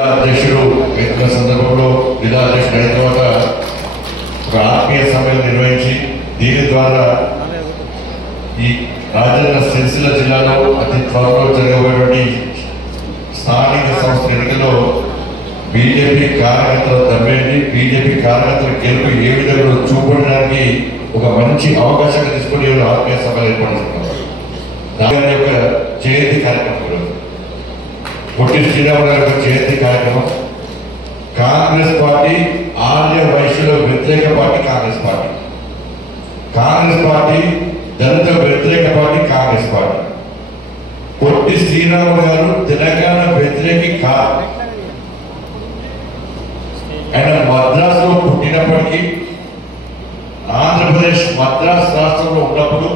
అధ్యక్షుడు ఎన్నికల సందర్భంలో జిల్లా అధ్యక్షుడు అయిన తర్వాత ఒక ఆత్మీయ సభలు నిర్వహించి దీని ద్వారా ఈ రాజన్న సిరిసిల్ల జిల్లాలో అతి త్వరలో జరగబోయేటువంటి స్థానిక సంస్థ ఎన్నికల్లో బీజేపీ కార్యకర్తల దమ్మేంటి బీజేపీ కార్యకర్తల గెలుపు ఏ విధంగా చూపడానికి ఒక మంచి అవకాశంగా తీసుకుని ఆత్మీయ సభలు ఏర్పడుతున్నారు. దాని యొక్క జయంతి కార్యక్రమం పొట్టి శ్రీరాములు గారి యొక్క జయంతి కార్యక్రమం. కాంగ్రెస్ పార్టీ ఆర్య వైశ్యుల వ్యతిరేక party Congress party, Congress party దళిత వ్యతిరేక పార్టీ కాంగ్రెస్ పార్టీ. పొట్టి శ్రీరాములు గారు తెలంగాణ వ్యతిరేకి కాదు. ఆయన మద్రాసులో పుట్టినప్పటికీ ఆంధ్రప్రదేశ్ మద్రాసు రాష్ట్రంలో ఉన్నప్పుడు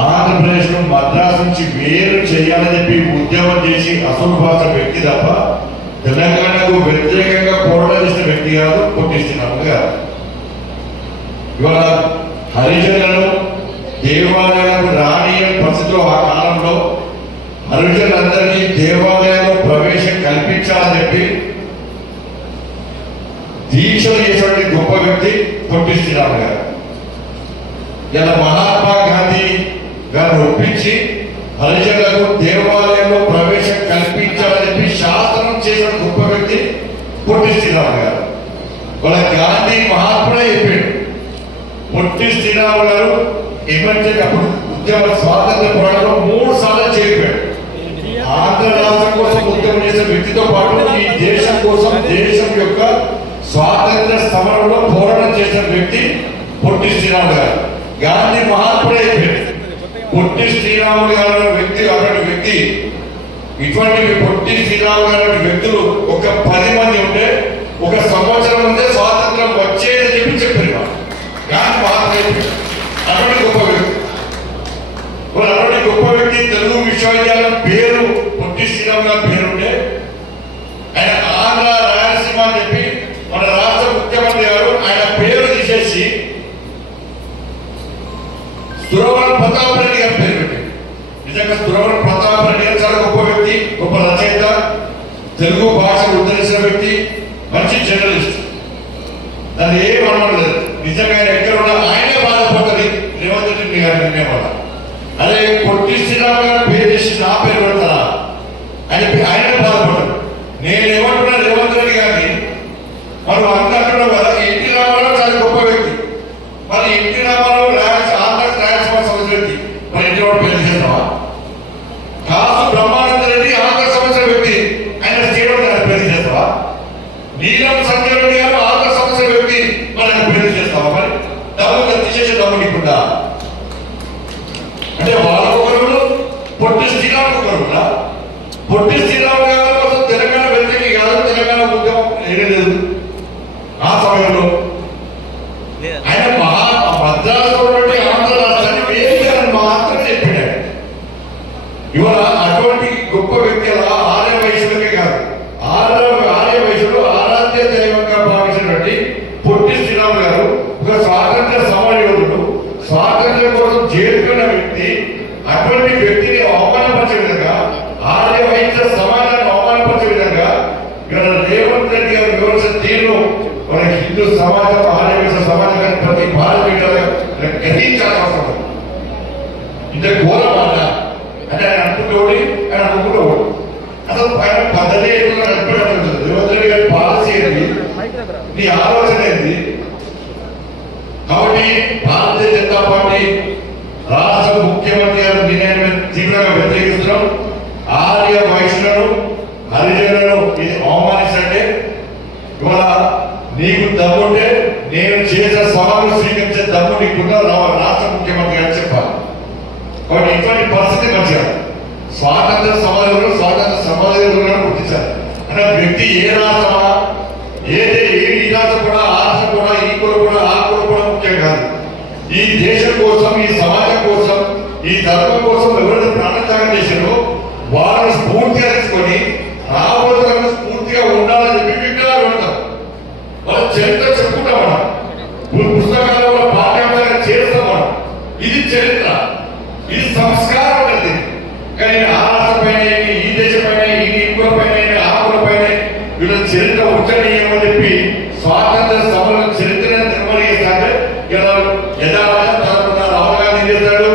ఆంధ్రప్రదేశ్ ను మద్రాసు నుంచి వేరు చేయాలని చెప్పి ఉద్యమం చేసి అసలు భాష వ్యక్తి తప్ప తెలంగాణకు వ్యతిరేకంగా పోరాటం చేసిన వ్యక్తి కాదు పొట్టి శ్రీరాములు గారు. ఇవాళ హరిజనులను దేవాలయాలకు రానియని పరిస్థితిలో ఆ కాలంలో హరిజనులందరికీ దేవాలయాల్లో ప్రవేశం కల్పించాలని చెప్పి దీక్షలు చేసినటువంటి గొప్ప వ్యక్తి పొట్టి శ్రీరాములు గారు. ఇలా మహాత్మా గాంధీ గారిని ఒప్పించి హరిజనులకు దేవాలయంలో ప్రవేశం కల్పించాలని చెప్పి శాసనం చేసిన గొప్ప వ్యక్తి పొట్టి శ్రీరాములు గారు. వాళ్ళ గాంధీ మహాత్ముడే చెప్పాడు. పొట్టి శ్రీరాములు గారు ఏమంటే అప్పుడు ఉద్యమ స్వాతంత్ర పోరాటంలో 3 సార్లు చేరిపోయాడు. ఆంధ్ర రాష్ట్రం కోసం ఉద్యమం చేసిన వ్యక్తితో పాటు ఈ దేశం కోసం దేశం యొక్క స్వాతంత్ర సమరంలో పోరాటం చేసిన వ్యక్తి పొట్టి శ్రీరాములు గారు. గాంధీ మహాత్ముడే చెప్పాడు. పొట్టి శ్రీరాములు గారు వ్యక్తి ఇటువంటి పొట్టి శ్రీరాములు గారి వ్యక్తులు ఒక 10 మంది ఉంటే 1 సంవత్సరం ముందే స్వాతంత్రం వచ్చేదని చెప్పి చెప్పారు. గాంధీ మహాత్ముడే చెప్పాడు. అటువంటి గొప్ప వ్యక్తి. అటువంటి గొప్ప వ్యక్తి తెలుగు విశ్వవిద్యాలయం పేరు పొట్టి శ్రీరాములు గారి పేరుంటే ఆయన ఆంధ్ర రాయలసీమ అని చెప్పి మన రాష్ట్ర ముఖ్యమంత్రి గారు ఆయన పేరు తీసేసి దురవరం ప్రతాప్ రెడ్డి గారి పేరు పెట్టారు. నిజంగా దురవరం ప్రతాప్ రెడ్డి గారు చాలా గొప్ప వ్యక్తి, గొప్ప రచయిత, తెలుగు భాషను ఉద్ధరించిన వ్యక్తి, మంచి జర్నలిస్ట్. దాన్ని ఏం అనలేదు. నిజంగా ఆయన ఎక్కడ ఉన్నా ఆయనే బాధపడుతుంది రేవంత్ రెడ్డి గారి నిర్ణయం వల్ల. అదే పొట్టి శ్రీరాములు గారు పేరు చేసి నా పేరు పెడతారా ఆయనే బాధపడతాడు. నేనేమంటున్నా రేవంత్ రెడ్డి గారిని మనం అంటున్నాం కదా, ఎన్టీ రామారావు చాలా గొప్ప వ్యక్తి. మరి ఎన్టీ రామారావు రాయలసీమ సంవత్సరం వ్యక్తి, మరి ఎన్టీ రావు పేరు చేద్దామా? కాసు బ్రహ్మానంద రెడ్డి ఆంధ్ర సంవత్సరం వ్యక్తి, ఆయన స్టేట్ పేరు చేస్తావా? నీలం సంజయ్ రెడ్డి గారు ఆంధ్ర సంవత్సరం వ్యక్తి, మరి ఆయన పేరు చేస్తావా? మరి డబ్బుగా తీసేసే డబ్బు నీకుండా అంటే వాళ్ళకొకరు పొట్టి శ్రీరాములు ఒకరు. పొట్టి శ్రీరాములు గారు కోసం తెలంగాణ వ్యక్తికి కాదు, తెలంగాణ ఉద్యమం లేదు. ఆ సమయంలో ఆయన మద్రాసు ఆంధ్ర రాష్ట్రాన్ని వేయాలని మాత్రం చెప్పాడు. ఇవాళ అటువంటి గొప్ప వ్యక్తి ఆర్య వైశ్యులకే కాదు, ఆర్య వైశ్యులు ఆరాధ్య దైవంగా భావించినటువంటి పొట్టి శ్రీరాములు గారు ఒక స్వాతంత్ర సమరయోధుడు, స్వాతంత్ర్యం కోసం చేరుకున్న వ్యక్తి. అటువంటి వ్యక్తిని అవమానపరిచే విధంగా, ఆర్య వైశ్య సమాజాన్ని అవమానపరిచే విధంగా ఇక్కడ రేవంత్ రెడ్డి గారు వివరించిన తీరు మన హిందూ సమాజం, ఆర్య వైశ్య సమాజాన్ని ప్రతి భారతీయులు గ్రహించాల్సిన అవసరం. ఇంత ఘోరం అన్న అంటే ఆయన అనుకుంటోడి ఆయన అనుకుంటోడు. అసలు ఆయన పద్ధతి నడిపేటట్టు రేవంత్ రెడ్డి గారి పాలసీ ఏంటి, నీ ఆలోచన ఏంటి? కాబట్టి భారతీయ జనతా పార్టీ రాష్ట్ర ముఖ్యమంత్రి గారు నిర్ణయాన్ని తీవ్రంగా వ్యతిరేకిస్తున్నాం. ఆర్య వైశ్యులను హరిజనులను అవమానించంటే ఇవాళ నీకు దమ్ముంటే నేను చేసిన సవాలు స్వీకరించే దమ్ము నీకున్న రాష్ట్ర ముఖ్యమంత్రి గారు చెప్పాలి. కాబట్టి ఇటువంటి పరిస్థితి మంచిగా స్వాతంత్ర సమాజంలో స్వాతంత్ర సమాజంలో గుర్తించాలి. అంటే వ్యక్తి ఏ రాష్ట్రమా ఏ రాష్ట్రం కూడా ఆ రాష్ట్రం కూడా ఈ కుల కూడా ఆ కుల కూడా ముఖ్యం కాదు. ఈ దేశం కోసం, ఈ సమాజం కోసం, ఈ ధర్మం కోసం ఎవరైతే ప్రాణత్యాగం చేశారో వాళ్ళని స్ఫూర్తిగా తీసుకొని రాబోతున్న స్ఫూర్తిగా ఉండాలని చెప్పి విగ్రహాలు పెడతాం. వాళ్ళ చరిత్ర చెప్పుకుంటాం, మనం పుస్తకాలలో పాఠ్యాంశాలు చేస్తాం. మనం ఇది చరిత్ర, ఇది సంస్కారం అనేది. కానీ ఆ రాష్ట్ర పైన ఈ దేశం పైన ఈ కుల పైన చరిత్ర ఉచ్చనీయమని చెప్పి స్వాతంత్ర సమర చరిత్ర నిర్వహిస్తాంటే ఇలా యథావధ రాహుల్ గాంధీ చేస్తాడు.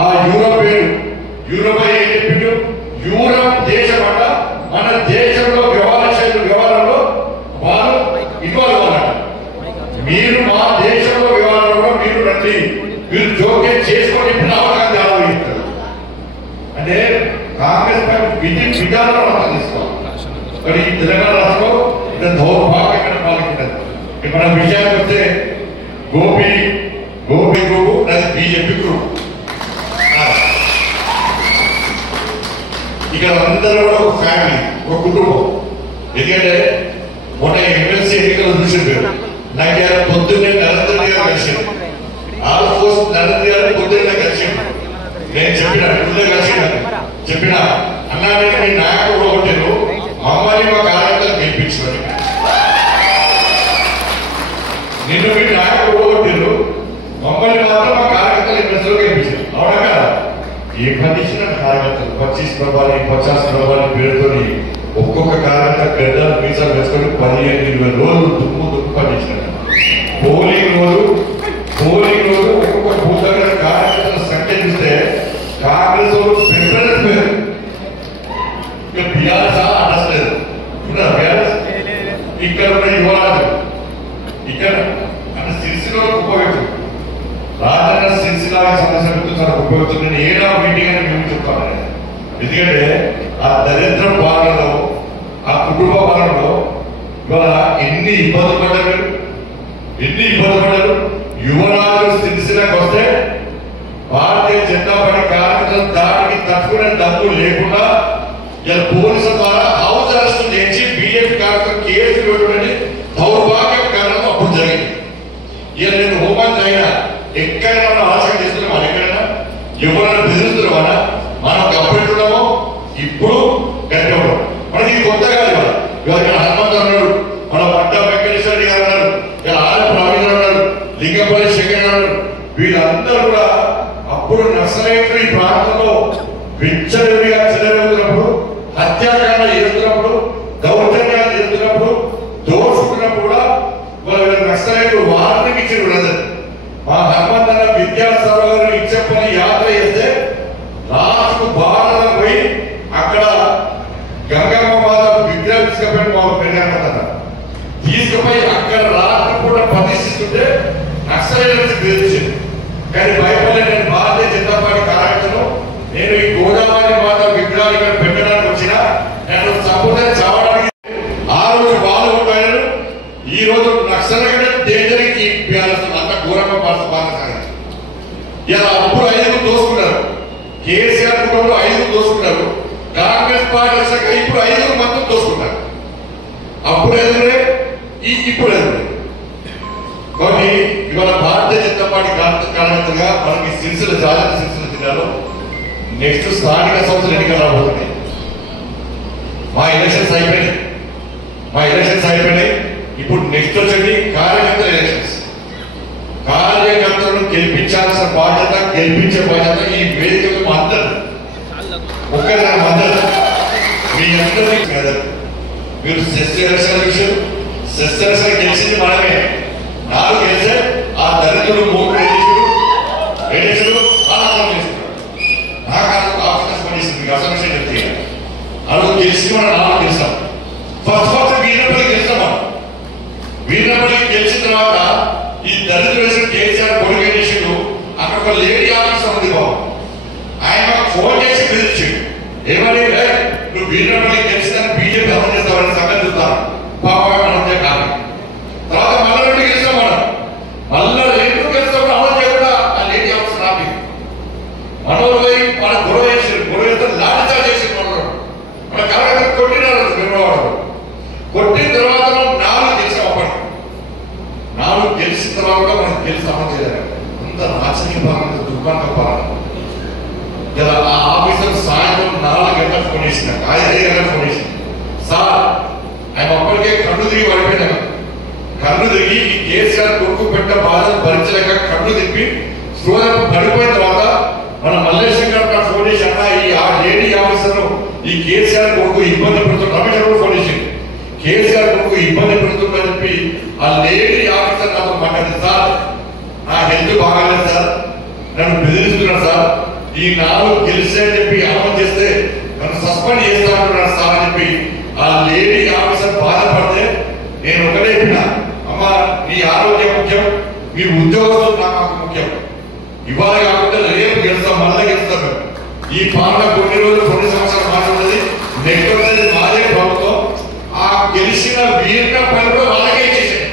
ఆ యూరోప్ ఏం చెప్పిండు, యూరోప్ దేశం అంట మన దేశంలో వ్యవహారంలో వాళ్ళు ఇన్వాల్వ్ అన్నారు. మీరు మా దేశంలో వ్యవహారంలో మీరు రండి, మీరు జోక్యం చేసుకొని రాహుల్ గాంధీ ఆలోచిస్తారు. అంటే కాంగ్రెస్ పార్టీ విధానంలో అర్థం తీసుకోవాలి. మరి ఈ తెలంగాణ రాష్ట్రంలో ఇంత దౌర్భాగ్యమైన పాలించారు. మన విషయానికి వస్తే గోపి గ్రూప్ అది బీజేపీ గ్రూప్. ఇక్కడ అందరూ కూడా ఒక ఫ్యామిలీ, ఒక కుటుంబం. ఎందుకంటే మొన్న ఎమ్మెల్సీ ఎన్నికలు చూసింది. నాకు పొద్దున్నే నరేంద్ర గారు కలిసింది. ఆల్మోస్ట్ నరేంద్ర గారు పొద్దున్నే కలిసింది. నేను చెప్పిన అన్నా నేను మీ నాయకుడు ఒకటి మమ్మల్ని మా కార్యకర్తలు గెలిపించారు. నిన్ను మీ నాయకుడు ఒకటి మమ్మల్ని మాత్రం మా కార్యకర్తలు ఎమ్మెల్సీలో గెలిపించారు. అవునా కదా? ఏ పనిచిన కార్యకర్తలు 25 ప్రభావి 50 ప్రభావి పేరుతో ఒక్కొక్క కార్యకర్త పెద్ద మీసాలు వేసుకొని 15-20 రోజులు దుమ్ము పనిచ్చినారు. పోలింగ్ రోజు ఒక్కొక్క బూత్ దగ్గర కార్యకర్తల సంఖ్య చూస్తే కాంగ్రెస్ ప్రిఫరెన్స్ పేరు ఇక బీఆర్ఎస్ అనట్లేదు. ఇక్కడ ఉన్న యువరాజు ఇక్కడ అంటే సిరిసిలో ఉపయోగం రాజన్న సిరిసిలా సమస్య చాలా ఉపయోగం. నేను ఏడా మీటింగ్ అని మేము చెప్తాను. ఎందుకంటే ఆ దరిద్ర పాలనలో ఆ కుటుంబ పాలనలో ఇవాళ ఎన్ని ఇబ్బందులు పడ్డారు. యువరాజు సిరిసిలకు వస్తే భారతీయ జనతా పార్టీ కార్యకర్తలు దానికి తట్టుకునే డబ్బు లేకుండా ఇలా పోలీసుల ద్వారా హౌస్ అరెస్ట్ చేసి బీజేపీ కార్యకర్తలు కేసు పెట్టడం దౌర్భాగ్యం కారణం అప్పుడు జరిగింది. ఇక నేను హోంమంత్రి అయినా ఎక్కడైనా మనం ఆలోచన చేస్తున్నాం. మన ఎక్కడైనా ఎవరైనా బెదిరిస్తున్నామా? మనం గప్పట్టున్నామో ఇప్పుడు గట్టి ఉండడం మనకి కొత్త కాదు. ఇవాళ ఇక్కడ హనుమంత్ అన్నాడు, మన పట్టా వెంకటేశ్వర రెడ్డి గారు అన్నారు, ఇలా ఆల ప్రవీణ్ అన్నారు, లింగపల్లి శేఖర్ అన్నారు. వీళ్ళందరూ కూడా అప్పుడు నక్సలైట్లు ఈ ప్రాంతంలో విచ్చలవిడిగా చెలవెళ్తున్నప్పుడు, హత్యాకాండ చేస్తున్నప్పుడు, దౌర్జన్యాలు చేస్తున్నప్పుడు, దోచుకున్నప్పుడు కూడా వాళ్ళ నక్సలైట్లు వార్నింగ్ ఇచ్చిన బ్రదర్. మా హనుమంత్ అన్న విద్యాసాగర్ గారు ఇచ్చప్పని యాత్ర చేస్తే రాజుకు బాగా పోయి అక్కడ గంగమ్మ మాత విగ్రహం తీసుకుపోయి మాకు పెరిగారు. తీసుకుపోయి అక్కడ రాత్రి కూడా ప్రతిష్ఠిస్తుంటే నక్సలైట్లు బెదిరించింది. కానీ భయపడలే. నేను భారతీయ జనతా పార్టీ కార్యకర్తను నేను ఈ గోదావరి మాత విగ్రహాలు ఇక్కడ పెట్టడానికి వచ్చిన నేను సంపూర్ణ చావడానికి ఆ రోజు వాళ్ళు పోయారు. ఈ రోజు నక్సలైట్ డేంజర్కి అంత ఘోరంగా పాల్గొన్నారు. ఇలా అప్పుడు 5 దోసుకున్నారు. కేసీఆర్ కుటుంబంలో 5 దోసుకున్నారు. కాంగ్రెస్ పార్టీ వచ్చాక ఇప్పుడు 5 మొత్తం దోసుకుంటారు. అప్పుడు ఎదురే ఇప్పుడు ఎదురే. కాబట్టి ఇవాళ భారతీయ జనతా పార్టీ కార్యకర్తగా మనకి సిరిసిల్ల జాగ్రత్త సిరిసిల్ల జిల్లాలో నెక్స్ట్ స్థానిక సంస్థలు ఎన్నికలు రాబోతున్నాయి. మా ఎలక్షన్స్ అయిపోయినాయి. ఇప్పుడు నెక్స్ట్ వచ్చేది కార్యకర్తల ఎలక్షన్స్. కార్యకర్తలను గెలిపించాల్సిన బాధ్యత, గెలిపించే బాధ్యత ఈ వేదికలు అందరూ ఒక్కరి అందరూ మీ అందరినీ మీరు సెస్ ఎలక్షన్ విషయం గెలిచింది మనమే. 4 గెలిస్తే ఆ దళితులు 3 వేసుడు ఆనందం చేస్తున్నారు. నాకు ఆఫీస్ పనిస్తుంది అసలు చెప్తే అడుగు గెలిచి మనం 4 గెలిస్తాం. ఫస్ట్ వీరపల్లి గెలిస్తాం. మనం వీరపల్లి గెలిచిన తర్వాత ఈ దళితులు వేసిన కేసీఆర్ కొడుకు చేసిండు. అక్కడ ఒక లేడీ ఆఫీసర్ ఉంది బాబు, ఆయన ఫోన్ చేసి బెదిరించాడు. ఏమని నువ్వు వీరపల్లి గెలిచిన బీజేపీ అమలు చేస్తామని సంగతి చూస్తాను పాప కాదు. తర్వాత మళ్ళీ 2 గెలిస్తాం. మనం మళ్ళీ 2 గెలిస్తాం. అమలు చేయకుండా ఆ లేడీ ఆఫీసర్ ఆపి మనోళ్ళు మన గొడవ చేసారు. గొడవ చేస్తే లాఠీచా చేసి మన కార్యకర్త కొట్టినారు. కొట్టిన తర్వాత మనం 4 గెలిచాం. అప్పటికి 4 గెలిచిన తర్వాత మనం గెలిచి అమలు చేయలేదు. అంత రాజకీయ పాలన, దుర్మార్గ పాలన. ఇలా ఆ ఆఫీసర్ సాయంత్రం 4 గంటలకు ఫోన్ చేసిన, 5 గంటలకు ఫోన్ చేసిన సార్ ఆయన అప్పటికే కన్ను తిరిగి పడిపోయినాను. కన్ను తిరిగి ఈ కేసీఆర్ కొడుకు పెట్ట బాధను భరించలేక కన్ను తిప్పి స్టోర్ పడిపోయిన తర్వాత మన మల్లేశ్వర గారు ఫోన్ చేసి అన్న ఈ లేడీ ఆఫీసర్ ఈ కేసీఆర్ కొడుకు ఇబ్బంది పెడుతున్న రమేష్ గారు ఫోన్ చేసింది. కేసీఆర్ కొడుకు ఇబ్బంది పెడుతుందని చెప్పి ఆ లేడీ ఆఫీసర్ నాతో మాట్లాడింది. సార్ నా హెల్త్ బాగాలేదు సార్, నన్ను బెదిరిస్తున్నాడు సార్, ఈ 4 గెలిస్తే అని చెప్పి అమలు చేస్తే నన్ను సస్పెండ్ చేస్తామంటున్నాడు సార్ అని చెప్పి ఆ లేడీ ఆఫీసర్ బాధపడితే నేను ఒకటే చెప్పినా, అమ్మ నీ ఆరోగ్యం ముఖ్యం, మీ ఉద్యోగస్తులు నాకు ముఖ్యం. ఇవాళ కాకుండా రేపు గెలుస్తాం, మళ్ళీ గెలుస్తాం. ఈ పాలన కొన్ని రోజులు కొన్ని సంవత్సరాలు మాట్లాడుతుంది. నెక్స్ట్ వచ్చేది మాదే ప్రభుత్వం. ఆ గెలిచిన వీరిన పనులు వాళ్ళకే చేసాయి,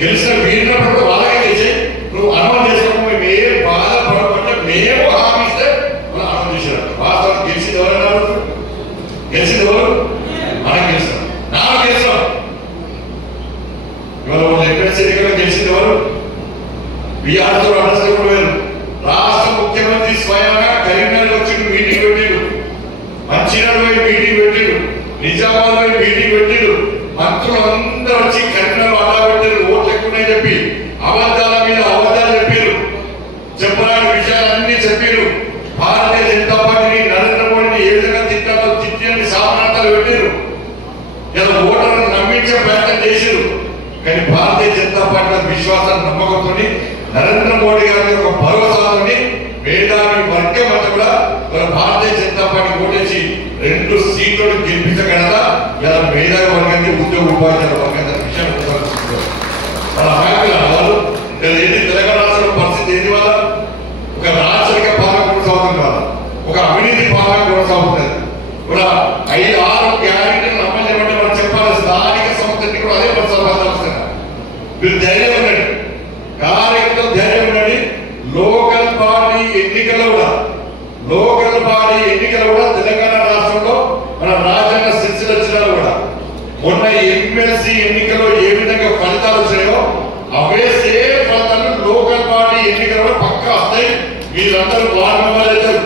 గెలిచిన వీరిన పనులు వాళ్ళకే చేసాయి. నువ్వు అమలు చేసుకోవడం మేము ఏ బాధపడకుండా మేము హామీ ఇస్తే వాళ్ళు అమలు చేశారు. వాస్తవం గెలిచింది ఎవరన్నారు? గెలిచింది ఎవరు? మనం గెలుస్తాం, నాకు గెలుస్తాం. ఇవాళ వాళ్ళు ఎమ్మెల్సీ ఎన్నికల్లో గెలిచింది ఎవరు? బీఆర్తో అడసలు వేరు. రాష్ట్ర ముఖ్యమంత్రి స్వయంగా కరీంనగర్ వచ్చి మీటింగ్ పెట్టిండు, మంచిర్యాల మీటింగ్ పెట్టిండు, నిజామాబాద్ మీటింగ్ పెట్టిండు. మంత్రులు అందరూ వచ్చి కరీంనగర్ అడ్డా పెట్టారు. ఓట్లు ఎక్కువనే చెప్పి అబద్ధాల మీద అబద్ధాలు చెప్పారు, చెప్పరాని విషయాలన్నీ చెప్పారు. భారతీయ జనతా పార్టీని నరేంద్ర మోడీని ఏ విధంగా తిట్టాలో తిట్టని సామానార్థాలు పెట్టారు. ఇలా ఓటర్లను నమ్మించే ప్రయత్నం చేశారు. కానీ భారతీయ జనతా పార్టీ విశ్వాసాన్ని నమ్మకంతో నరేంద్ర మోడీ గారి ఒక భరోసాతో మేధావి వర్గం అంతా కూడా భారతీయ జనతా పార్టీ ఓటేసి 2 సీట్లను గెలిపించగలదా ఇలా మేధావి వర్గాన్ని ఉద్యోగ ఉపాధ్యాయుల వర్గాన్ని విషయం వాళ్ళ వాళ్ళు ఏంటి తెలంగాణ రాష్ట్రంలో పరిస్థితి ఏంటి? వాళ్ళ ఒక రాజకీయ పాలన కొనసాగుతుంది, వాళ్ళ ఒక అవినీతి పాలన కొనసాగుతుంది. కూడా 5-6 గ్యారెంటీలు అమలు చేయమంటే మనం చెప్పాలి. స్థానిక సంస్థకి కూడా అదే పరిస్థితి. మీరు ధైర్యం ఉండండి, కార్యకర్తలు ధైర్యం ఉండండి. లోకల్ బాడీ ఎన్నికలు కూడా తెలంగాణ రాష్ట్రంలో మన రాజ్యాంగ శిక్షణ జిల్లాలో కూడా మొన్న ఎమ్మెల్సీ ఎన్నికల్లో ఏ విధంగా ఫలితాలు వచ్చాయో అవే సేమ్ ఫలితాలు లోకల్ బాడీ ఎన్నికలు కూడా పక్కా వస్తాయి. వీళ్ళందరూ వార్డు మెంబర్లు అవుతారు,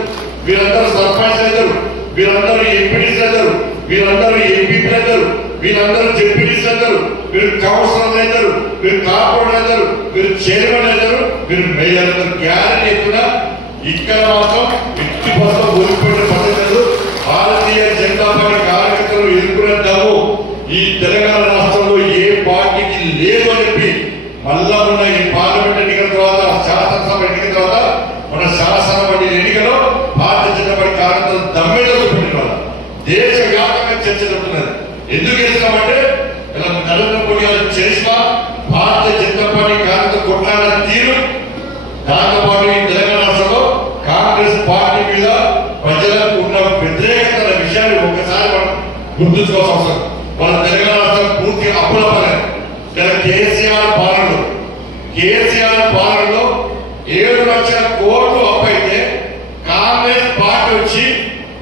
వీళ్ళందరూ సర్పంచ్ అవుతారు, వీళ్ళందరూ ఎంపీడీసీ అవుతారు, వీళ్ళందరూ ఎంపీపీలు అవుతారు, వీళ్ళందరూ జెడ్పీడీసీ అవుతారు, మీరు కౌన్సిలర్లు అవుతారు, మీరు కార్పొరేటర్ అవుతారు, మీరు చైర్మన్ అవుతారు, మీరు మేయర్ అవుతారు. గ్యారెంటీ చెప్తున్నా. ఇక్కడ మాత్రం 50% ఓడిపోయిన పద్ధతులు భారతీయ జనతా పార్టీ కార్యకర్తలు ఎదుర్కొనే దమ్ము ఈ తెలంగాణ రాష్ట్రంలో ఏ పార్టీకి లేదు అని చెప్పి మళ్ళా ఉన్న ఈ పార్లమెంట్ ఎన్నికల తర్వాత, శాసనసభ ఎన్నికల తర్వాత, మన శాసనసభ ఎన్నికలో భారతీయ జనతా పార్టీ కార్యకర్తలు దమ్మెలో చూపెట్టిన దేశ వ్యాప్తంగా చర్చ జరుగుతున్నది. ఎందుకు చేస్తామంటే ఇలా నరేంద్ర మోడీ గారు చేసిన భారతీయ జనతా పార్టీ కార్యకర్తలు కొట్లాడిన తీరు, దాంతో పాటు ఈ తెలంగాణ రాష్ట్రంలో కాంగ్రెస్ పార్టీ మీద ప్రజలకు ఉన్న వ్యతిరేకత విషయాన్ని ఒక్కసారి మనం గుర్తుంచుకోవాల్సిన అవసరం. మన తెలంగాణ రాష్ట్రం పూర్తిగా అప్పుల పాలన. కేసీఆర్ పాలనలో 7 లక్షల కోట్లు అప్పు అయితే కాంగ్రెస్ పార్టీ వచ్చి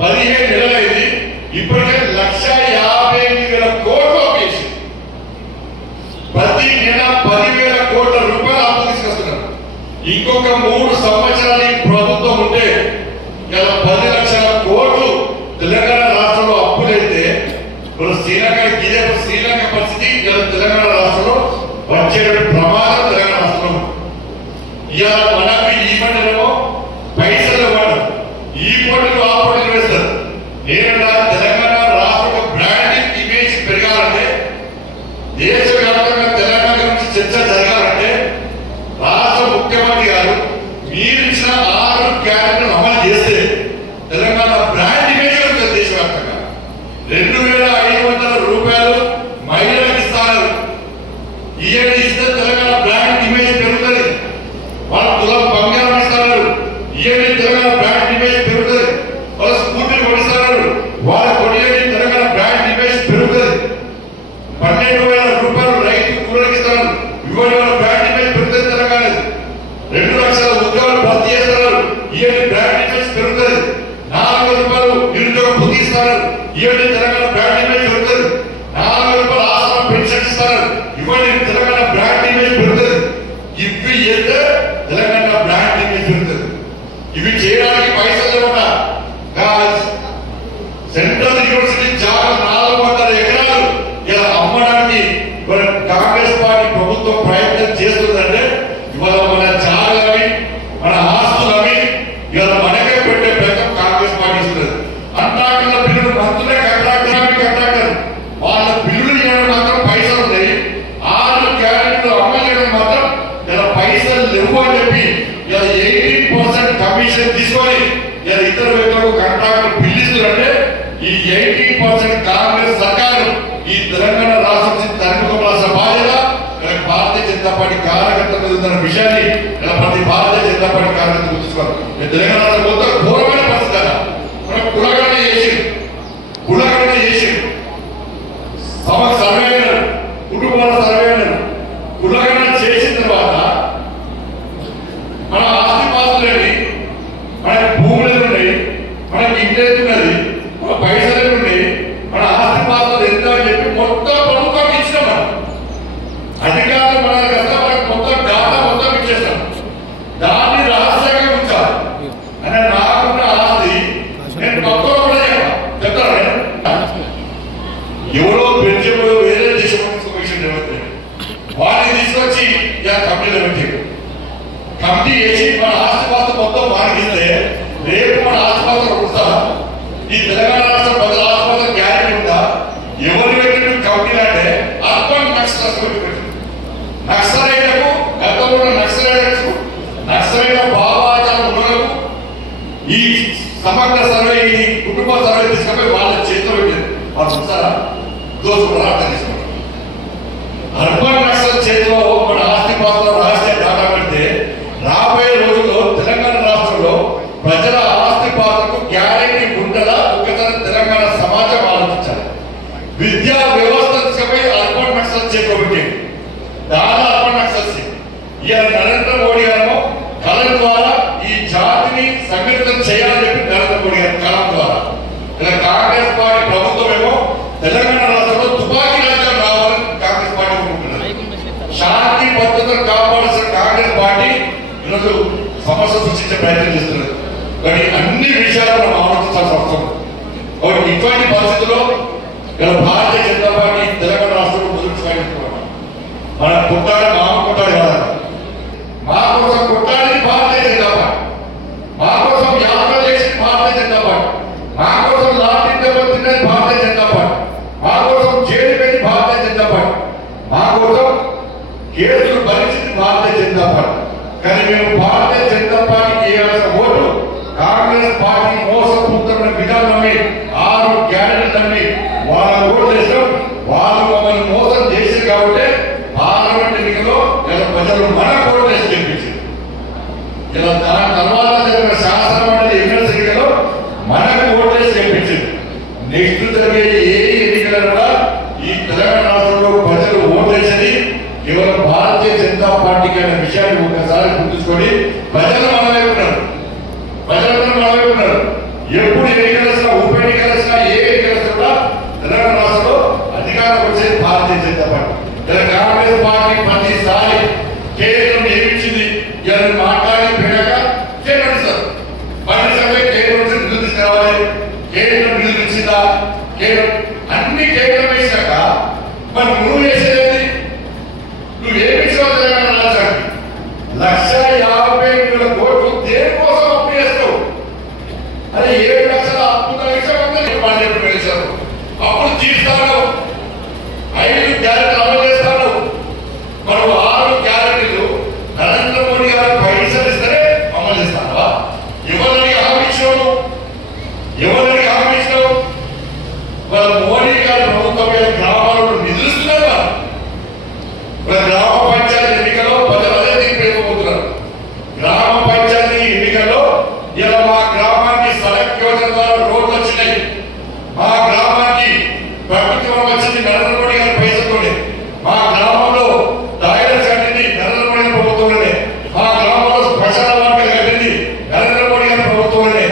15 నెలలైంది. ఇప్పటికే 1,50,000 కోట్లు అప్పు చేసి ప్రతి నెల 10,000 కోట్ల రూపాయలు అప్పు తీసుకొస్తున్నారు. ఇంకొక 3 సంవత్సరాలు ఈ ప్రభుత్వం ఉంటే ఇలా 10 లక్షల కోట్లు తెలంగాణ రాష్ట్రంలో అప్పులైతే శ్రీలంక పరిస్థితి ఇలా తెలంగాణ రాష్ట్రంలో వచ్చేటువంటి ప్రమాదం తెలంగాణ రాష్ట్రంలో. ఇలా మనకు ఈ పంటలో పైసలు ఇవ్వడం, ఈ పంటలు ఆ పంటలు వేస్తారు. నేను తెలంగాణ రాష్ట్ర బ్రాండింగ్ ఇమేజ్ పెరగాలంటే, దేశవ్యాప్తంగా తెలంగాణ గురించి చర్చ జరగాలంటే రాష్ట్ర ముఖ్యమంత్రి గారు మీరు ఇచ్చిన 6 గ్యారెంటీలను అమలు చేస్తే తెలంగాణ బ్రాండ్ ఇమేజ్ ఉంటుంది దేశవ్యాప్తంగా. 2,500 రూపాయలు మహిళలకు ఇస్తారు. ఈయన ఇస్తే తెలంగాణ బ్రాండ్ ఇమేజ్ పెరుగుతుంది. వాళ్ళ తులం బంగారం ఇస్తారు. ఈయన తెలంగాణ బ్రాండ్ ఇమేజ్ పెరుగుతుంది. వాళ్ళ స్కూటీలు కొనిస్తారు. వాళ్ళ కొనియని తెలంగాణ బ్రాండ్ ఇమేజ్ పెరుగుతుంది. 12,000 రూపాయలు రైతు కూరకి ఇస్తారు. ఇవ్వని వాళ్ళ బ్రాండ్ ఇమేజ్ పెరుగుతుంది. తెలంగాణ 2 లక్షల ఉద్యోగాలు భర్తీ చేస్తారు. ఈయన బ్రాండ్ ఇమేజ్ పెరుగుతుంది. 4,000 రూపాయలు నిరుద్యోగ భృతి ఇస్తారు. ఈయన తెలంగాణ బ్రాండ్ ఇమేజ్ పెరుగుతుంది. 4,000 రూపాయలు ఆసరా పెన్షన్ ఇస్తారు. ఇవ్వని తెలంగాణ బ్రాండ్ ఇమేజ్ పెరుగుతుంది. ఇవి చేస్తే తెలంగాణ బ్రాండ్ ఇమేజ్ పెరుగుతుంది. ఇవి చేయడానికి పైసలు లేకుండా సెంట్రల్ యూనివర్సిటీ జాగా 400 ఎకరాలు ఇలా అమ్మడానికి కాంగ్రెస్ పార్టీ ప్రభుత్వం ప్రయత్నం చేస్తుందంటే ఇవాళ మన జాగాలని, మన ఆస్తులని ఇవాళ మనకే పెట్టే ప్రయత్నం కాంగ్రెస్ పార్టీ ఇస్తుంది. అంటాకుల పిల్లలు మంత్రులే కంట్రాక్టర్ వాళ్ళ 80% కాంగ్రెస్ సర్కారు ఈ తెలంగాణ రాష్ట్రం తరలిపోవాల్సిన బాధ్యత భారతీయ జనతా పార్టీ కార్యకర్తల మీద ఉన్న విషయాన్ని ప్రతి భారతీయ జనతా పార్టీ కార్యకర్తలు గుర్తుంచుకోవాలి. తెలంగాణ రాష్ట్రం మొత్తం ఘోరమైన పరిస్థితి కదా. మనం కులగణన చేసి సభకు సర్వే అయినారు, కుటుంబాల సర్వే అయినారు. కులగణన చేసిన తర్వాత మన ఆస్తి పాస్తులని, మనకి భూములు ఉన్నాయి, మనకి ఇంటి ఉన్నది, మన పైసలు ఉన్నాయి, మన ఆస్తి పాస్తులు ఎంత అని చెప్పి మొత్తం ప్రభుత్వం ఇచ్చినాం. మనం అధికారులు మన మనకు మొత్తం డాటా మొత్తం ఇచ్చేస్తాం. దాన్ని రహస్యంగా ఉంచాలి అంటే నాకున్న ఆస్తి నేను మొత్తం కూడా చెప్తాను. ఎవరో బెల్జియంలో వేరే దేశం విషయం జరుగుతుంది, వాటిని తీసుకొచ్చి ఇలా కమిటీలో పెట్టారు. కమిటీ చేసి మన ఆస్తిపాస్తులు మొత్తం వాడికిస్తే రేపు మన ఆస్తిపాస్తులు ఉందా? ఈ తెలంగాణ రాష్ట్రం ప్రజల ఆస్తిపాస్తులు గ్యారెంటీ ఉందా? ఎవరు పెట్టిన కమిటీ అంటే అర్బన్ నక్సలైట్లకు గతంలో నక్సలైట్ భావాచారం ఉన్నలకు ఈ సమగ్ర సర్వే, ఈ కుటుంబ సర్వే తీసుకపోయి వాళ్ళ చేతిలో పెట్టారు. వాళ్ళు చూస్తారా? దోచుకున్నారు, అర్థం చేసుకోండి. అర్బన్ నక్సల్ చేతిలో మన ఆస్తిపాస్తుల రహస్య డాటా పెడితే రాబోయే రోజుల్లో తెలంగాణ రాష్ట్రంలో ప్రజల ఆస్తిపాస్తులకు గ్యారెంటీ ఉంటుందా? ఒక్కసారి తెలంగాణ సమాజం ఆలోచించాలి. విద్యా వ్యవస్థ తీసుకపోయి అర్బన్ నక్సల్ చేతిలో పెట్టింది. దాని అర్బన్ నక్సల్స్ ఇవాళ నరేంద్ర మోడీ గారు కలం ద్వారా ఈ జాతిని సంఘటితం చేయాలని చెప్పి నరేంద్ర మోడీ గారు కలం ద్వారా ఇలా కాంగ్రెస్ పార్టీ ప్రభుత్వం ఏమో తెలంగాణ రాష్ట్రంలో తుపాకీ రాజ్యం రావాలని కాంగ్రెస్ పార్టీ అనుకుంటున్నారు. శాంతి భద్రతను కాపాడాల్సిన కాంగ్రెస్ పార్టీ ఈరోజు సమస్య సృష్టించే ప్రయత్నం చేస్తున్నారు. కానీ అన్ని విషయాలు మనం ఆలోచించాల్సిన అవసరం. కాబట్టి ఇటువంటి పరిస్థితుల్లో ఇలా భారతీయ జనతా పార్టీ తెలంగాణ రాష్ట్రంలో ముందుకు సాగిస్తున్నాం. మన కొట్టాలి, మామ కొట్టాలి కాదు, మా కోసం కొట్టాలి భారతీయ జనతా పార్టీ, మా కోసం యాత్ర చేసింది భారతీయ జనతా పార్టీ, మా కోసం లాఠీ దెబ్బలు తిన్నది భారతీయ జనతా పార్టీ, మా కోసం జైలు పెట్టి భారతీయ జనతా పార్టీ, మా కోసం కేసులు భరించింది భారతీయ జనతా పార్టీ. కానీ మేము భారతీయ జనతా పార్టీకి వేయాల్సిన ఓటు కాంగ్రెస్ పార్టీ మోసపూరితమైన విధానాన్ని 6 గ్యారెంటీలన్నీ వాళ్ళ ఓటు వేసాం. వాళ్ళు మమ్మల్ని మోసం చేసింది కాబట్టి పార్లమెంట్ ఎన్నికల్లో ఇలా ప్రజలు మన ఓటు వేసి గెలిపించారు. ఇలా దాని తర్వాత జరిగిన శాసన మండలి ఎమ్మెల్సీ ఎన్నికల్లో మనకు ఓటు వేసి గెలిపించింది. నెక్స్ట్ జరిగే ఏ ఎన్నికలు కూడా ఈ తెలంగాణ రాష్ట్రంలో ప్రజలు ఓటు వేసేది కేవలం భారతీయ జనతా పార్టీకి అనే విషయాన్ని ఒకసారి గుర్తుంచుకొని ప్రజలు మన వైపు ఉన్నారు, ప్రజలందరూ మన వైపు ఉన్నారు. ఎప్పుడు ఎన్నికలు వచ్చినా, ఉప ఎన్నికలు వచ్చినా, ఏ ఎన్నికలు వచ్చినా కూడా తెలంగాణ రాష్ట్రంలో అధికారం వచ్చేది భారతీయ జనతా పార్టీ. కాంగ్రెస్ పార్టీ ప్రతిసారి కేంద్రం నియమించింది ఇవన్నీ మాట్లాడి పెరిగాక కేంద్రం ఇస్తారు. పనిసభై కేంద్రం నుంచి నిధులు తీసుకురావాలి, కేంద్రం నిధులు ఇచ్చిందా, కేంద్రం అన్ని కేంద్రం వేసాక మరి నువ్వు వేసేది నువ్వేమిచ్చావు తెలంగాణ రాష్ట్రానికి? 1,50,000 కోట్లు దేనికోసం అప్పు చేస్తావు? అదే 7 లక్షల అప్పు తగ్గించకపోతే వాళ్ళు ఎప్పుడు వేశారు? అప్పుడు తీస్తాను, 5 గ్యారెంటీలు అమలు చేస్తాను. మనం 6 గ్యారెంటీలు నరేంద్ర మోడీ గారు పైసలు ఇస్తేనే అమలు చేస్తావా? ఎవరికి హామీ ఇచ్చినావు? ఎవరికి హామీ ఇచ్చినావు? మోడీ గారి ప్రభుత్వం మీద గ్రామాలలో నిధులు ఇస్తున్నారు. గ్రామ పంచాయతీ ఎన్నికల్లో ప్రజలు అదే తీర్పు ఇవ్వబోతున్నారు. గ్రామ పంచాయతీ ఎన్నికల్లో ఇలా మా గ్రామానికి సడక్ యోజన ద్వారా రోడ్లు వచ్చినాయి, మా గ్రామానికి ప్రకృతి వనం వచ్చింది నరేంద్ర మోడీ గారి పైసలతోనే, మా గ్రామంలో టాయిలెట్స్ కట్టింది నరేంద్ర మోడీ గారి ప్రభుత్వంలోనే, మా గ్రామంలో శ్మశాన వాటికలు కట్టింది నరేంద్ర మోడీ గారి ప్రభుత్వంలోనే,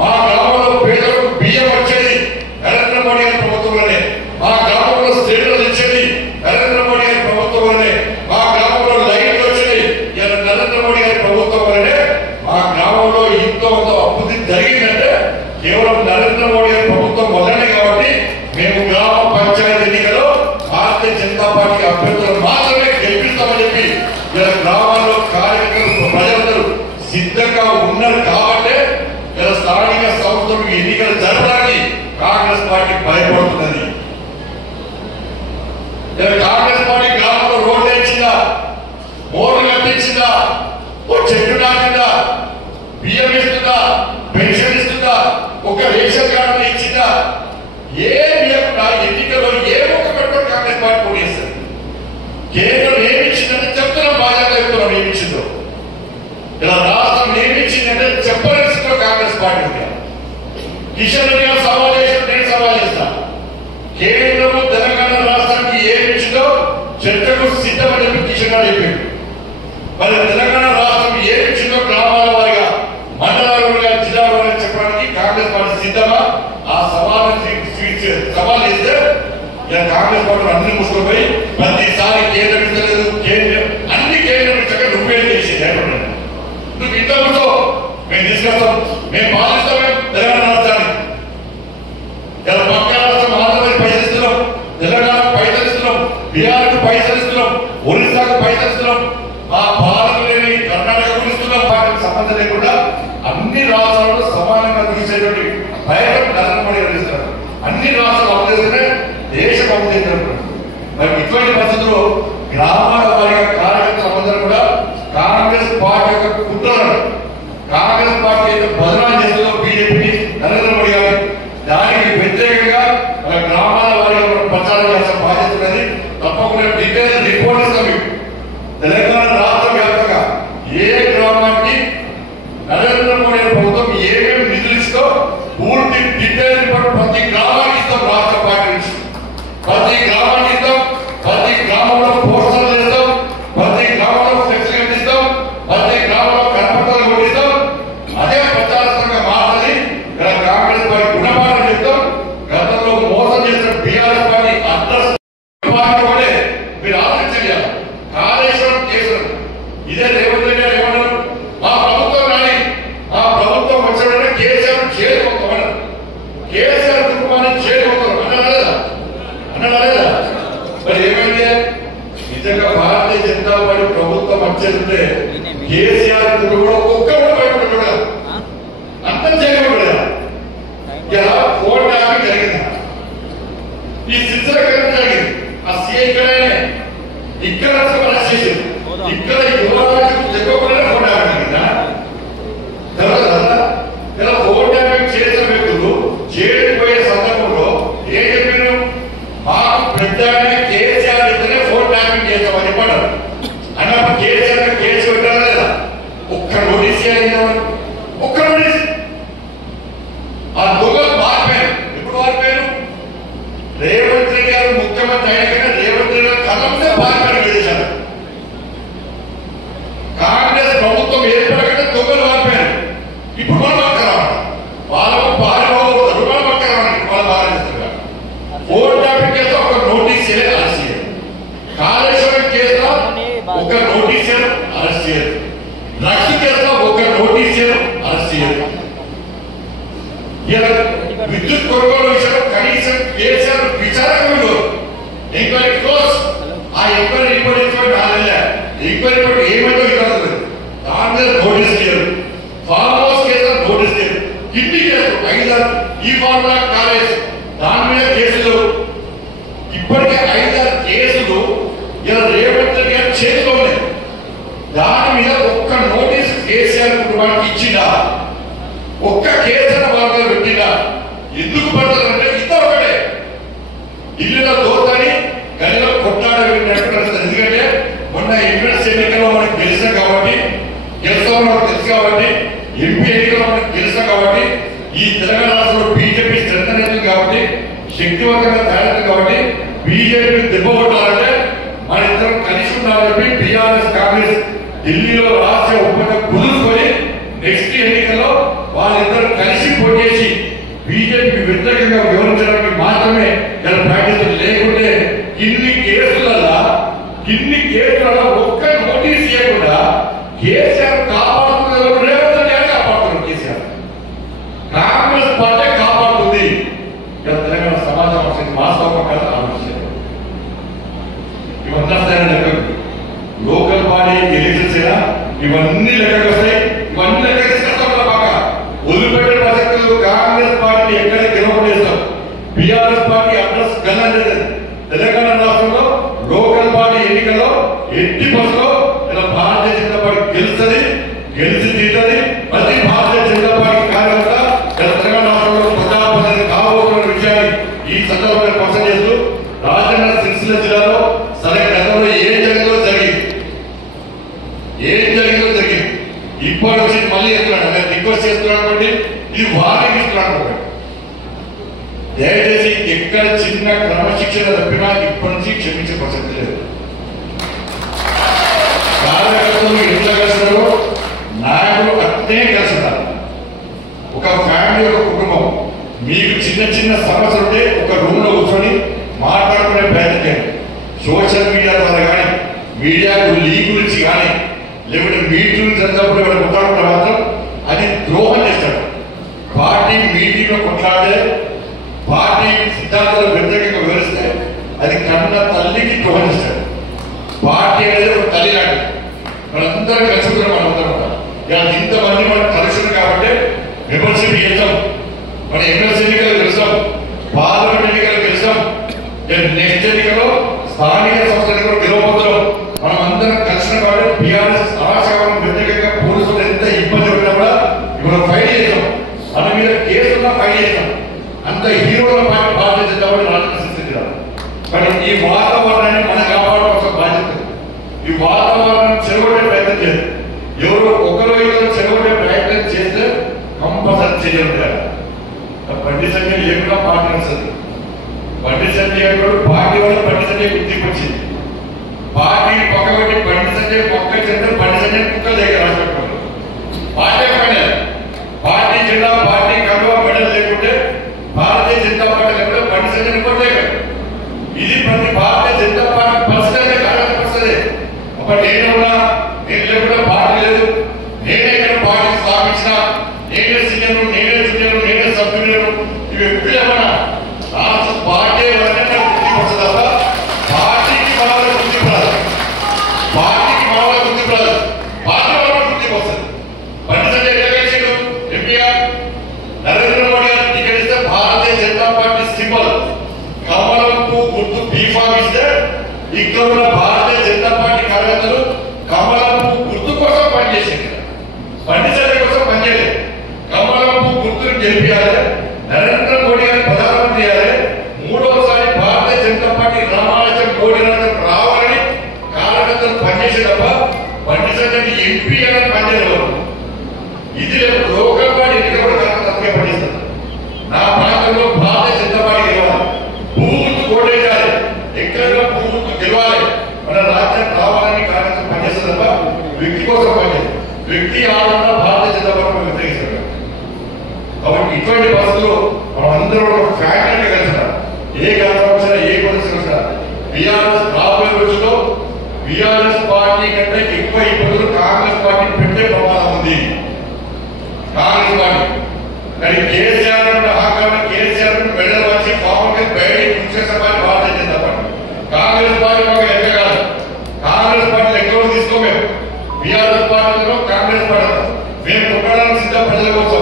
మా గ్రామంలో పేదలకు బియ్యం వచ్చేది నరేంద్ర మోడీ గారి ప్రభుత్వంలోనే, మా గ్రామంలో స్త్రీలు ఇచ్చేది నరేంద్ర మోడీ గారి ప్రభుత్వంలోనే, మా గ్రామంలో లైట్లు వచ్చేది నరేంద్ర మోడీ గారి ప్రభుత్వంలోనే. మా గ్రామంలో ఇంతో అభివృద్ధి జరిగిందంటే కేవలం నరేంద్ర మోడీ గారి ప్రభుత్వం వల్లనే. కాబట్టి మేము గ్రామ పంచాయతీ ఎన్నికలో భారతీయ జనతా పార్టీ అభ్యర్థులను మాత్రమే గెలిపిస్తామని చెప్పి ఇలా గ్రామాల్లో కార్యకర్తలు ప్రజలందరూ సిద్ధంగా ఉన్నారు. కాబట్టి ఇలా స్థానిక సంస్థలకు ఎన్నికలు జరపడానికి కాంగ్రెస్ పార్టీ భయపడుతున్నది. కాంగ్రెస్ పార్టీ గ్రామంలో రోడ్లు ఇచ్చిందా, మోర్లు కట్టించిందా, ఓ చెట్టు నాటిందా, బియ్యం ఇస్తుందా, పెన్షన్ ఇస్తుందా, ఒక రేషన్ కార్డు ఇచ్చిందా? ఏ ఏ ఒక్క పెట్టుకొని కాంగ్రెస్ పార్టీ పోటీ చేస్తారు. కేంద్రం ఏమిచ్చిందంటే చెప్తున్నాం, బాధ్యత చెప్తున్నాం ఏమిచ్చిందో. ఇలా రాష్ట్రం ఏమిచ్చిందంటే చెప్పలేని స్థితిలో కాంగ్రెస్ పార్టీ ఉంది. కిషన్ రెడ్డి గారు సవాల్ చేసిన, నేను సవాల్ చేస్తా. కేంద్రము తెలంగాణ రాష్ట్రానికి ఏమిచ్చిందో చర్చకు సిద్ధమని చెప్పి కిషన్ గారు చెప్పింది. మరి తెలంగాణ రాష్ట్రం ఏమిచ్చిందో గ్రామాల వారిగా, మండలాల వారిగా, జిల్లాల వారిగా చెప్పడానికి కాంగ్రెస్ పార్టీ సిద్ధమా? ఆ సవాల్ చేస్తే కాంగ్రెస్ పార్టీ అన్ని ముసుకుపోయి ప్రతిసారి కేంద్రం ఇస్తలేదు, కేంద్రం అన్ని కేంద్రం ఇచ్చాక నువ్వే చేసేది. నువ్వు ఇంత కూర్చో, మేము తీసుకొస్తాం, మేము పాలిస్తామే తెలంగాణ రాష్ట్రాన్ని. ఇలా పక్క రాష్ట్రం ఆంధ్రప్రదేశ్ పైసలు ఇస్తున్నాం, తెలంగాణకు పైసలు ఇస్తున్నాం, బీహార్కు పైసలు ఇస్తున్నాం, ఒరిస్సాకు పైసలు ఇస్తున్నాం, మా పాలన లేని కర్ణాటకకు ఇస్తున్నాం. వాటికి సంబంధం లేకుండా అన్ని రాష్ట్రాల్లో సమానంగా తీసేటువంటి ప్రయత్నం నరేంద్ర మోడీ గారు చేస్తున్నారు. అన్ని రాష్ట్రాలు అమలు దేశం అమలు చేస్తున్నారు. మరి ఇటువంటి పరిస్థితుల్లో గ్రామాల వారిగా కార్యకర్తలందరూ కూడా కాంగ్రెస్ పార్టీ యొక్క కుట్రలను, కాంగ్రెస్ పార్టీ యొక్క బదనాలు చేస్తుందో బీజేపీ నరేంద్ర మోడీ గారు, దానికి వ్యతిరేకంగా మన గ్రామాల వారిగా ప్రచారం చేసిన బాధ్యత ఉన్నది. తప్పకుండా డీటెయిల్ రిపోర్ట్ ఇస్తాం. తెలంగాణ రాష్ట్ర వ్యాప్తంగా ఏ గ్రామానికి నరేంద్ర మోడీ ప్రభుత్వం ఏమేమి నిధులు ఇస్తో పూర్తి డీటెయిల్ రిపోర్ట్ ప్రతి గ్రామానికి ఇస్తాం. రాష్ట్ర పార్టీ నుంచి ప్రతి గ్రామానికి ఇస్తాం. ప్రతి గ్రామంలో పోస్టర్లు చేస్తాం, ప్రతి గ్రామంలో ఫ్లెక్సీలు కట్టిస్తాం, ప్రతి గ్రామంలో కరపత్రాలు కొట్టిస్తాం. అదే ప్రచారంగా మాట్లాడి ఇక్కడ కాంగ్రెస్ పార్టీ గుణపాఠం చెప్తాం. గతంలో మోసం చేసిన బీఆర్ఎస్ పార్టీ అడ్రస్ కూడా మీరు ఆలోచించాలి. కాళేశ్వరం కేసులు ఇదే రేవంత్ రెడ్డి గారు ఏమన్నారు? మా ప్రభుత్వం కానీ మా ప్రభుత్వం వచ్చిన కేసీఆర్ చేరుకోవాలి, కేసీఆర్ కుటుంబాన్ని చేరుకోవాలి అన్నాడా లేదా? మరి ఏమైంది? నిజంగా భారతీయ జనతా పార్టీ ప్రభుత్వం వచ్చేదంటే కేసీఆర్ కూడా ఒక్కరు భయపడకూడదు, అంతం చేయకూడదు. ఇలా ఫోన్ ట్యాపింగ్ జరిగింది, ఈ సిరిసిల్ల జరిగింది, ఆ సీఐ ఇక్కడ అరెస్ట్ చేసింది, ఇక్కడ యువరాజు చెప్పకుండా ఫోన్ ట్యాపింగ్ జరిగిందా? తెలవదు. ఇలా ఫోన్ ట్యాపింగ్ చేసిన వ్యక్తులు జైలుకు పోయే సందర్భంలో ఏం చెప్పారు? మాకు పెద్ద కేసీఆర్ ఇద్దరే ఫోన్ ట్యాపింగ్ చేస్తామని చెప్పాడు. అన్నప్పుడు కేసీఆర్ కేసు పెట్టారా లేదా? ఒక్క నోటీస్ ఒక్క నోటీస్. ఆ దొంగలు మారిపోయారు. ఎప్పుడు మారిపోయారు? రేవంత్ రెడ్డి గారు ముఖ్యమంత్రి అయినా రేవంత్ రెడ్డి గారు కలంతో మారిపోయారు విదేశాలు. కాంగ్రెస్ ప్రభుత్వం ఏర్పడకుండా దొంగలు మారిపోయారు. ఇప్పుడు మనం పక్కన వాళ్ళకు పారిపోతారు, మనం పక్కన వాళ్ళు బాగా ఫోన్ ట్యాపింగ్ కేసు ఒక నోటీస్ అరెస్ట్ చేయాలి. కాళేశ్వరం కేసులో ఒక నోటీస్ అరెస్ట్ చేయాలి. డ్రగ్స్ కేసులో ఒక నోటీస్ అరెస్ట్ చేయాలి. విద్యుత్ కొనుగోలు విషయంలో కనీసం కేసీఆర్ విచారణలో ఎంక్వైరీ క్లోజ్. ఆ ఎంక్వైరీ రిపోర్ట్ ఇచ్చుకోండి, 4 నెలల ఎంక్వైరీ రిపోర్ట్ ఏమంటో ఇవ్వదు. దాని మీద నోటీస్ చేయరు. ఫార్మ్ హౌస్ కేసులో నోటీస్ చేయరు. కిడ్నీ కేసు 5 ఈ ఫార్ములా కాలేజ్ దాని మీద కేసులు ఇప్పటికే 5 కేసులు ఇలా రేవంత్ రెడ్డి గారు చేతిలో ఉన్నాయి. దాని మీద ఒక్క నోటీస్ కేసీఆర్ కుటుంబానికి ఇచ్చిందా? ఒక్క కేసును వాళ్ళ పెట్టిందా? ఎందుకు పడతారంటే ఇద్దరు ఒకటే, ఇల్లులో దోతని గదిలో కొట్లాడ పెట్టినట్టు. ఎందుకంటే మొన్న ఎమ్మెల్సీ ఎన్నికల్లో మనకు గెలిచాం కాబట్టి, గెలుస్తామని మనకు తెలుసు కాబట్టి, ఎంపీ ఎన్నికల్లో మనకు గెలిచాం కాబట్టి, ఈ తెలంగాణ రాష్ట్రంలో బీజేపీ స్ట్రెంత్ అనేది కాబట్టి, శక్తివంతంగా తయారు కాబట్టి బీజేపీ దెబ్బ కొట్టాలంటే మన ఇద్దరం కలిసి ఉండాలని చెప్పి టీఆర్ఎస్ కాంగ్రెస్ ఢిల్లీలో రాష్ట్ర ఒప్పందం కుదుర్చుకొని నెక్స్ట్ ఎన్నికల్లో వాళ్ళిద్దరు కలిసి పోటీ చేసి బీజేపీకి వ్యతిరేకంగా వివరించడానికి మాత్రమే ఇలా ప్రాక్టీస్. లేకుంటే ఇన్ని కేసులలో ఒక్క నోటీస్ ఇవ్వకుండా కేసీఆర్ కాపాడుతున్నారు, రేవంత్ రెడ్డి గారు కాపాడుతున్నారు. కేసీఆర్ కాంగ్రెస్ పార్టీ కాపాడుతుంది. తెలంగాణ సమాజం వచ్చింది వాస్తవం కదా ఆలోచించారు. ఇవన్నీ వస్తాయని లెక్కలు, లోకల్ బాడీ ఎలక్షన్స్ ఇవన్నీ లెక్కకు వస్తాయి. ఇవన్నీ లెక్క తీసుకొస్తాం పక్క వదిలిపెట్టే ప్రసక్తులు. కాంగ్రెస్ పార్టీ ఎక్కడ గెలవడేస్తాం. బీఆర్ఎస్ పార్టీ అడ్రస్ గెలలేదు. తెలంగాణ రాష్ట్రంలో లోకల్ బాడీ ఎన్నికల్లో ఎట్టి బస్సులో ఇలా భారతీయ జనతా పార్టీ గెలుస్తుంది, గెలిచి తీరుతుంది. ప్రతి భారతీయ జనతా పార్టీ కార్యకర్త తెలంగాణ రాష్ట్రంలో ప్రజాప్రతినిధి కాబోతున్న విషయాన్ని ఈ సందర్భంగా స్పష్టం చేస్తూ రాజన్న సిరిసిల్ల జిల్లాలో సరే గతంలో ఏం జరిగిందో జరిగింది. ఇప్పటి వచ్చి మళ్ళీ చెప్తున్నాను, నేను రిక్వెస్ట్ చేస్తున్నాను కాబట్టి ఇది వారికి ఇస్తున్నాను. దయచేసి ఎక్కడ చిన్న క్రమశిక్షణ తప్పినా ఇప్పటి నుంచి క్షమించే ప్రసక్తి లేదు. కార్యకర్తలు ఎట్లా కలిసినారో నాయకులు అట్నే కలిసినారు. ఒక ఫ్యామిలీ, ఒక కుటుంబం. మీకు చిన్న చిన్న సమస్యలు ఉంటే ఒక రూమ్ లో కూర్చొని మాట్లాడుకునే ప్రయత్నం చేయండి. సోషల్ మీడియా ద్వారా కానీ, మీడియాకు లీక్ గురించి కానీ, లేకుంటే మీటింగ్ జరిగినప్పుడు ఎవరు కొట్లాడుకుంటే మాత్రం అది ద్రోహం చేస్తాడు. పార్టీ మీటింగ్ లో కొట్లాడే, పార్టీ సిద్ధాంతాలు వ్యతిరేకంగా వివరిస్తే అది కన్న తల్లికి ద్రోహం చేస్తాడు. పార్టీ అనేది ఒక తల్లి లాంటి, మనందరం కలుసుకుంటాం. మనం అందరం ఇలా ఇంతమంది మనం కలిసి కాబట్టి మెంబర్షిప్ చేస్తాం, మన ఎమ్మెల్సీ ఎన్నికలు గెలుస్తాం, పార్లమెంట్ ఎన్నికలు గెలుస్తాం, నెక్స్ట్ ఎన్నికలో స్థానిక సంస్థ ఎన్నికలు గెలవబోతున్నాం. మనం అందరం కలిసిన కాబట్టి బీఆర్ఎస్ ఆశావాదం వ్యతిరేకంగా పోలీసులు ఎంత ఇబ్బంది పడినా కూడా ఇప్పుడు ఫైట్ చేస్తాం, మన మీద కేసున్నా ఫైట్ చేస్తాం. అంత హీరోల పార్టీ భారతీయ జనతా పార్టీ రాష్ట్ర సృష్టించారు. కానీ ఈ వాతావరణాన్ని మనం కాపాడుకోవాల్సిన బాధ్యత. ఈ వాతావరణాన్ని చెరగొట్టే ప్రయత్నం చేయాలి. ఎవరో ఒకరు ఇద్దరు చెరగొట్టే ప్రయత్నం చేస్తే కంపల్సరీ చేయాలి. బండి సంజయ్ లేకుండా పార్టీ వస్తుంది. బండి సంజయ్ పార్టీ వాళ్ళు బండి సంజయ్ గుర్తింపు వచ్చింది. పార్టీని పక్కబెట్టి బండి సంజయ్ పక్క చెందిన బండి సంజయ్ కుక్క దగ్గర రాసిపెట్టుకోండి. పార్టీ మెడల్, పార్టీ జిల్లా, పార్టీ కడువ మెడల్ లేకుంటే భారతీయ జనతా పార్టీ లేకుంటే బండి సంజయ్ కొట్టే. ఇది ప్రతి భారతీయ జనతా పార్టీ పరిస్థితి కార్యపరిస్థితి. అప్పుడు నేనున్నా, నేను లేకుండా పార్టీ లేదు, నేనే ఇక్కడ పార్టీ స్థాపించిన, నేనే సీనియర్, నేనే జూనియర్, నేనే సబ్ జూనియర్, ఇవి ఎప్పుడు ఏమన్నా రాష్ట్ర పార్టీ ఎవరైనా గుర్తింపచ్చు తప్ప పార్టీకి మాత్రం గుర్తింపరాదు. పార్టీకి మాత్రం గుర్తింపరాదు, పార్టీ మాత్రం గుర్తింపు వస్తుంది. బండి సంజయ్ ఎన్నికలు ఎంపీఆర్ నరేంద్ర మోడీ గారు టికెట్ ఇస్తే భారతీయ జనతా పార్టీ సింబల్ కమలం పువ్వు గుర్తు బీఫామ్ ఇస్తే ఇక్కడ ఉన్న భారతీయ జనతా పార్టీ కార్యకర్తలు కమలం పువ్వు గుర్తు కోసం పనిచేసింది. బండి సంజయ్ కోసం పనిచేయలేదు. కమలం పువ్వు గుర్తును గెలిపించాలి, నరేంద్ర మోడీ గారిని ప్రధానమంత్రి చేయాలి, మూడవసారి భారతీయ జనతా పార్టీ రామారాజ్యం మోడీ రావాలని కార్యకర్తలు పనిచేసే తప్ప బండి సంజయ్ ఎంపీ అని పనిచేయలేదు. ఇది లోకల్ పార్టీ ఎన్నిక కూడా కార్యకర్తగా పనిచేస్తారు. నా ప్రాంతంలో భారతీయ జనతా పార్టీ గెలవాలి, భూములు కోటేయాలి, ఎక్కడ భూములు గెలవాలి, మన రాజ్యం రావాలని కార్యకర్తలు పనిచేస్తారు తప్ప వ్యక్తి కోసం పనిచేస్తారు. వ్యక్తి ఆధారంగా భారతీయ జనతా పార్టీ వ్యతిరేకిస్తారు. కాబట్టి ఇటువంటి పరిస్థితుల్లో మనం అందరూ ఒక ఫ్యాక్టరీగా కలిసినారు. ఏ గవర్నమెంట్ వచ్చినా, ఏ పరిస్థితి వచ్చినా బీఆర్ఎస్ రాబోయే రోజుల్లో బీఆర్ఎస్ పార్టీ కంటే ఎక్కువ ఇబ్బందులు కాంగ్రెస్ పార్టీ పెట్టే ప్రమాదం ఉంది. కాంగ్రెస్ పార్టీ కానీ కేసీఆర్ ఆకారం, కేసీఆర్ మెడల్ వచ్చి పాపంకి బయట చూసేసే party Bharatiya Janata party. Congress party మాకు లెక్క కాదు. కాంగ్రెస్ పార్టీ లెక్కలో తీసుకోమేము. బీఆర్ఎస్ పార్టీలో కాంగ్రెస్ పార్టీ మేము కొట్టడానికి సిద్ధం ప్రజల కోసం.